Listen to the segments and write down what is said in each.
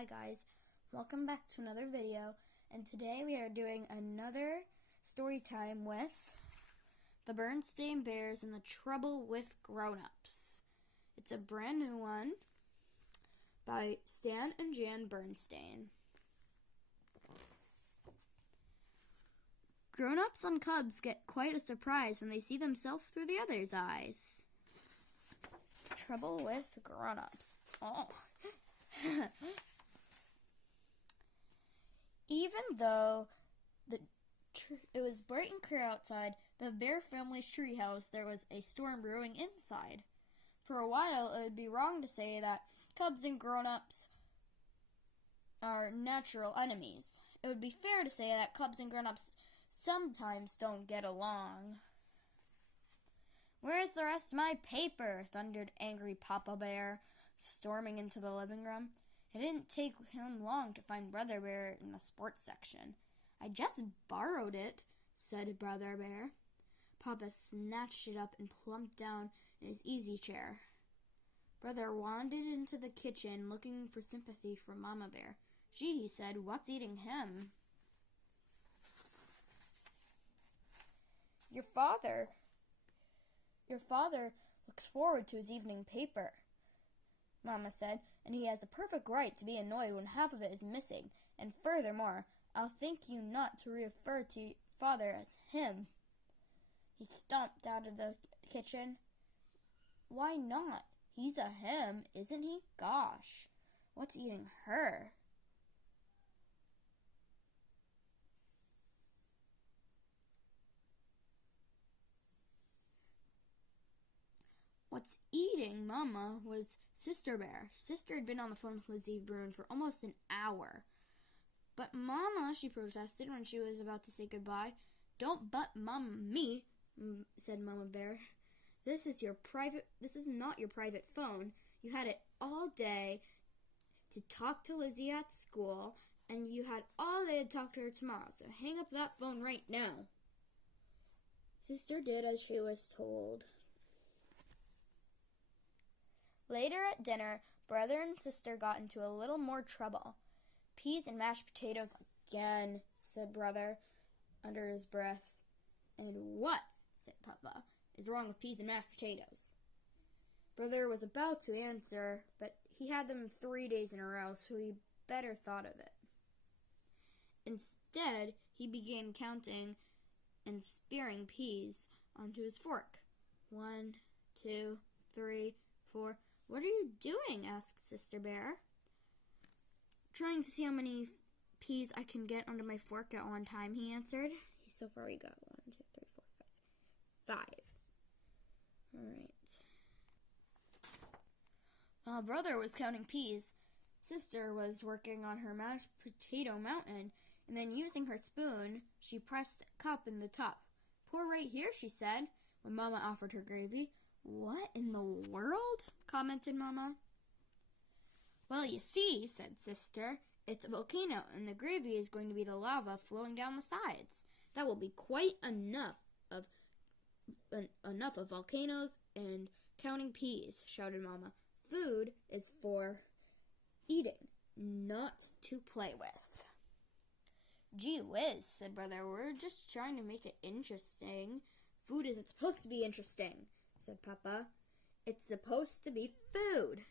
Hi guys, welcome back to another video, and today we are doing another story time with the Bernstein Bears and the Trouble with Grownups. It's a brand new one by Stan and Jan Bernstein. Grownups and cubs get quite a surprise when they see themselves through the other's eyes. Trouble with Grownups. Oh. Even though it was bright and clear outside the Bear family's treehouse, there was a storm brewing inside. For a while, it would be wrong to say that cubs and grown-ups are natural enemies. It would be fair to say that cubs and grown-ups sometimes don't get along. "Where's the rest of my paper?" thundered angry Papa Bear, storming into the living room. It didn't take him long to find Brother Bear in the sports section. "I just borrowed it," said Brother Bear. Papa snatched it up and plumped down in his easy chair. Brother wandered into the kitchen looking for sympathy from Mama Bear. "Gee," he said, "what's eating him?" Your father looks forward to his evening paper," Mama said, "and he has a perfect right to be annoyed when half of it is missing. And furthermore, I'll thank you not to refer to Father as him." He stomped out of the kitchen. "Why not? He's a him, isn't he? Gosh, what's eating her?" What's eating Mama was Sister Bear. Sister had been on the phone with Lizzie Bruin for almost an hour. "But Mama," she protested when she was about to say goodbye. "Don't but Mama me," said Mama Bear. This is not your private phone. You had it all day to talk to Lizzie at school, and you had all day to talk to her tomorrow, so hang up that phone right now." Sister did as she was told. Later at dinner, Brother and Sister got into a little more trouble. "Peas and mashed potatoes again," said Brother under his breath. "And what," said Papa, "is wrong with peas and mashed potatoes?" Brother was about to answer, but he had them 3 days in a row, so he better thought of it. Instead, he began counting and spearing peas onto his fork. 1, 2, 3, 4. "What are you doing?" asked Sister Bear. "Trying to see how many peas I can get onto my fork at one time," he answered. So far we got 1, 2, 3, 4, 5. 5. All right. While Brother was counting peas, Sister was working on her mashed potato mountain, and then using her spoon, she pressed a cup in the top. "Pour right here," she said, when Mama offered her gravy. "What in the world?" commented Mama. "Well, you see," said Sister, "it's a volcano, and the gravy is going to be the lava flowing down the sides. That will be quite enough of volcanoes and counting peas," shouted Mama. "Food is for eating, not to play with." "Gee whiz," said Brother, "we're just trying to make it interesting." "Food isn't supposed to be interesting," said Papa. "It's supposed to be food."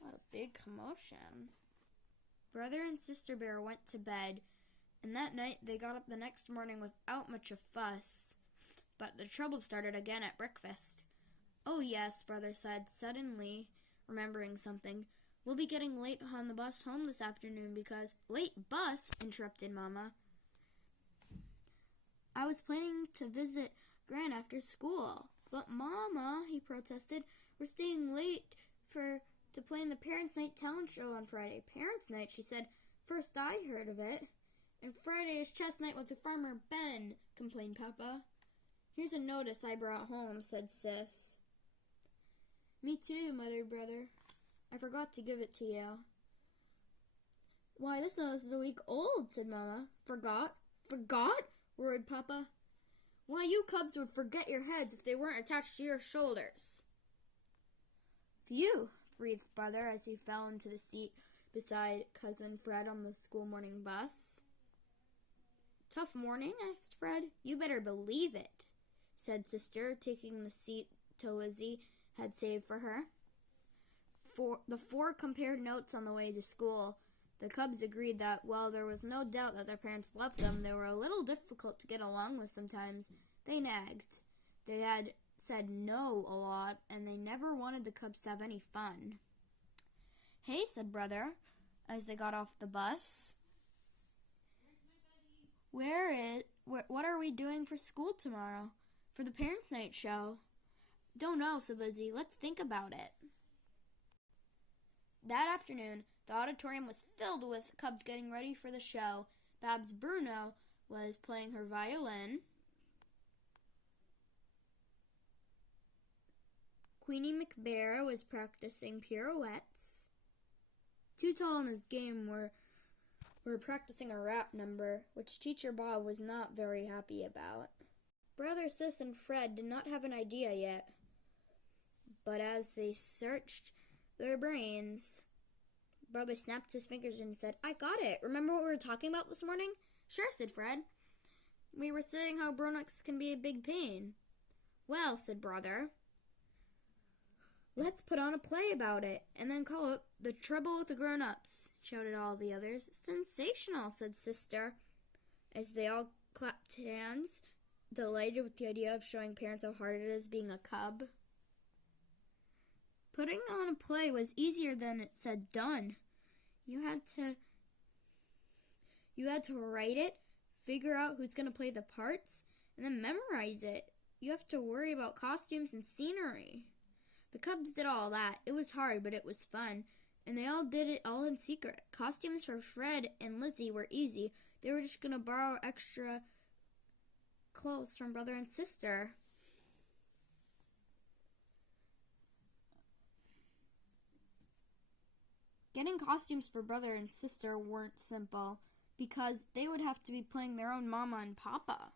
What a big commotion. Brother and Sister Bear went to bed, and that night they got up the next morning without much of fuss. But the trouble started again at breakfast. "Oh yes," Brother said, suddenly remembering something. "We'll be getting late on the bus home this afternoon because—" "Late bus?" interrupted Mama. "I was planning to visit Gran after school." "But Mama," he protested, "we're staying late to play in the Parents' Night talent show on Friday." "Parents' Night?" she said. "First I heard of it." "And Friday is chess night with the Farmer Ben," complained Papa. "Here's a notice I brought home," said Sis. "Me too," muttered Brother. "I forgot to give it to you." "Why, this notice is a week old," said Mama. "Forgot? Forgot?" roared Papa. "Why, you cubs would forget your heads if they weren't attached to your shoulders." "Phew," breathed Brother as he fell into the seat beside Cousin Fred on the school morning bus. "Tough morning?" asked Fred. "You better believe it," said Sister, taking the seat Lizzie had saved for her. The four compared notes on the way to school. The cubs agreed that while there was no doubt that their parents loved them, they were a little difficult to get along with sometimes. They nagged. They had said no a lot, and they never wanted the cubs to have any fun. "Hey," said Brother, as they got off the bus. What are we doing for school tomorrow? For the parents' night show?" "Don't know," said Lizzie. "Let's think about it." That afternoon, the auditorium was filled with cubs getting ready for the show. Babs Bruno was playing her violin. Queenie McBear was practicing pirouettes. Too Tall and his game were practicing a rap number, which Teacher Bob was not very happy about. Brother Sis and Fred did not have an idea yet, but as they searched their brains, Brother snapped his fingers and said, "I got it. Remember what we were talking about this morning?" "Sure," said Fred. "We were saying how grownups can be a big pain." "Well," said Brother, "let's put on a play about it, and then call it The Trouble with the Grownups," shouted all the others. "Sensational," said Sister, as they all clapped hands, delighted with the idea of showing parents how hard it is being a cub. Putting on a play was easier than it said done. You had to write it, figure out who's going to play the parts, and then memorize it. You have to worry about costumes and scenery. The cubs did all that. It was hard, but it was fun, and they all did it all in secret. Costumes for Fred and Lizzie were easy. They were just going to borrow extra clothes from Brother and Sister. Getting costumes for Brother and Sister weren't simple, because they would have to be playing their own Mama and Papa.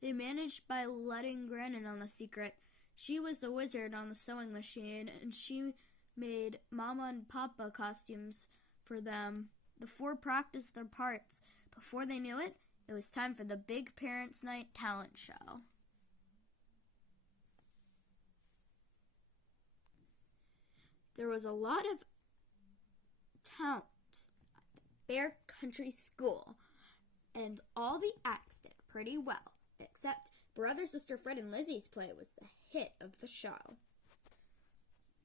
They managed by letting Gran in on the secret. She was the wizard on the sewing machine, and she made Mama and Papa costumes for them. The four practiced their parts. Before they knew it, it was time for the big Parents' Night talent show. There was a lot of talent at the Bear Country School, and all the acts did pretty well, except Brother, Sister, Fred, and Lizzie's play was the hit of the show.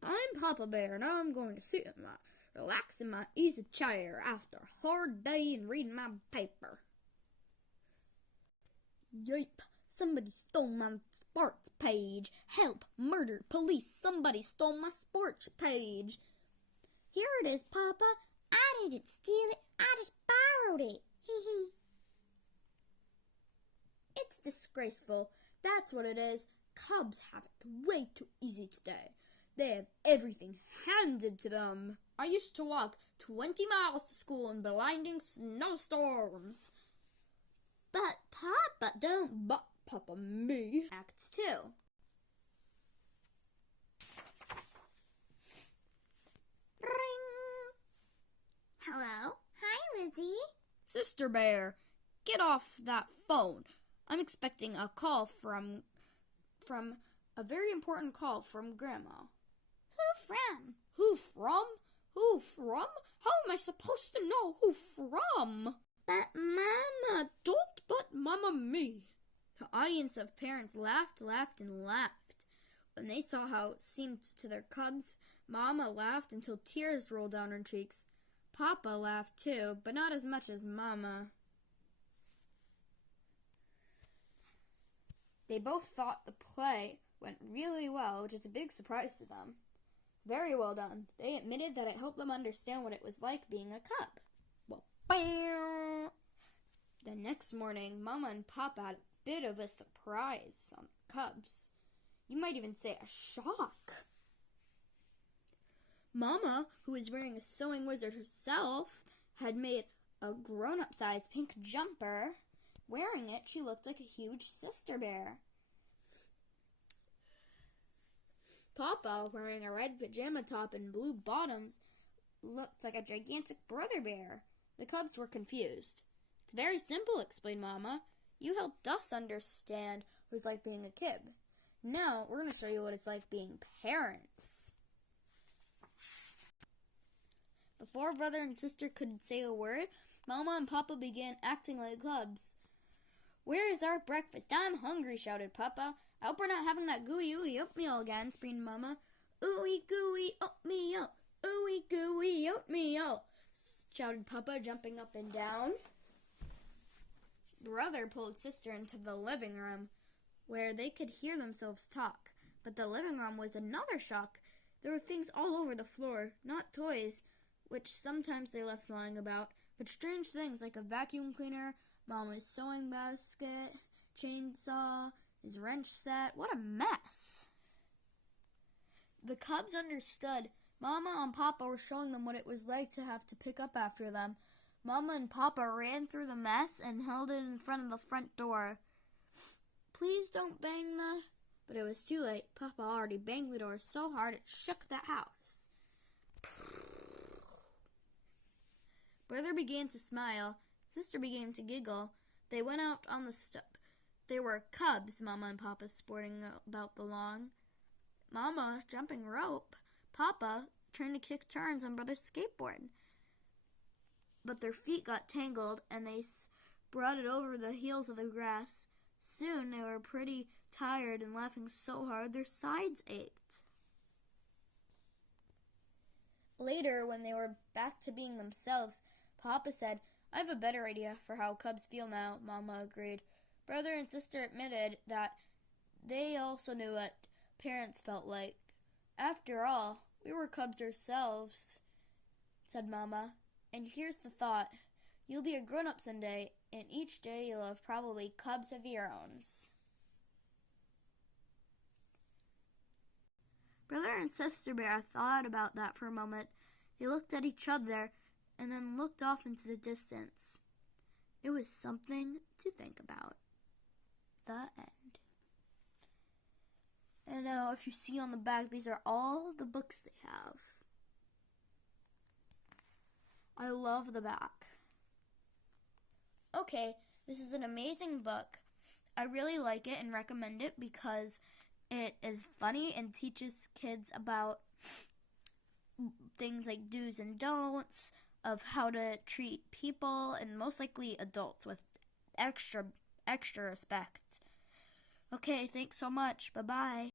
"I'm Papa Bear, and I'm going to sit and relax in my easy chair after a hard day and reading my paper. Yipe! Somebody stole my sports page. Help! Murder! Police! Somebody stole my sports page." "Here it is, Papa. I didn't steal it. I just borrowed it. Hee hee." "It's disgraceful. That's what it is. Cubs have it way too easy today. They have everything handed to them. I used to walk 20 miles to school in blinding snowstorms." "But Papa, don't Papa me." Act 2. Ring! "Hello? Hi, Lizzie." "Sister Bear, get off that phone. I'm expecting a call from a very important call from Grandma." "Who from?" Who from? How am I supposed to know who from?" "But Mama." "Don't but Mama me." The audience of parents laughed. When they saw how it seemed to their cubs, Mama laughed until tears rolled down her cheeks. Papa laughed too, but not as much as Mama. They both thought the play went really well, which is a big surprise to them. Very well done. They admitted that it helped them understand what it was like being a cub. Well, bam! The next morning, Mama and Papa had a bit of a surprise on the cubs. You might even say a shock. Mama, who was wearing a sewing wizard herself, had made a grown-up size pink jumper. Wearing it, she looked like a huge sister bear. Papa, wearing a red pajama top and blue bottoms, looked like a gigantic brother bear. The cubs were confused. "It's very simple," explained Mama. "You helped us understand what it's like being a kid. Now, we're going to show you what it's like being parents." Before brother and sister could say a word, Mama and Papa began acting like cubs. "Where is our breakfast? I'm hungry," shouted Papa. "I hope we're not having that gooey ooey oatmeal again," screamed Mama. "Ooey gooey oatmeal, ooey gooey oatmeal," shouted Papa, jumping up and down. Brother pulled sister into the living room, where they could hear themselves talk. But the living room was another shock. There were things all over the floor, not toys, which sometimes they left lying about, but strange things like a vacuum cleaner, Mama's sewing basket, chainsaw, his wrench set. What a mess! The cubs understood. Mama and Papa were showing them what it was like to have to pick up after them. Mama and Papa ran through the mess and held it in front of the front door. "Please don't bang the..." But it was too late. Papa already banged the door so hard it shook the house. Brother began to smile. Sister began to giggle. They went out on the stoop. They were cubs, Mama and Papa sporting about the lawn. Mama jumping rope. Papa trying to kick turns on Brother's skateboard. But their feet got tangled, and they sprouted over the heels of the grass. Soon they were pretty tired and laughing so hard their sides ached. Later, when they were back to being themselves, Papa said, "I have a better idea for how cubs feel now." Mama agreed. Brother and sister admitted that they also knew what parents felt like. "After all, we were cubs ourselves," said Mama. "And here's the thought. You'll be a grown-up someday, and each day you'll have probably cubs of your own." Brother and Sister Bear thought about that for a moment. They looked at each other and then looked off into the distance. It was something to think about. The end. And now, if you see on the back, these are all the books they have. I love the back. Okay, this is an amazing book. I really like it and recommend it because it is funny and teaches kids about things like do's and don'ts, of how to treat people, and most likely adults, with extra respect. Okay, thanks so much. Bye-bye.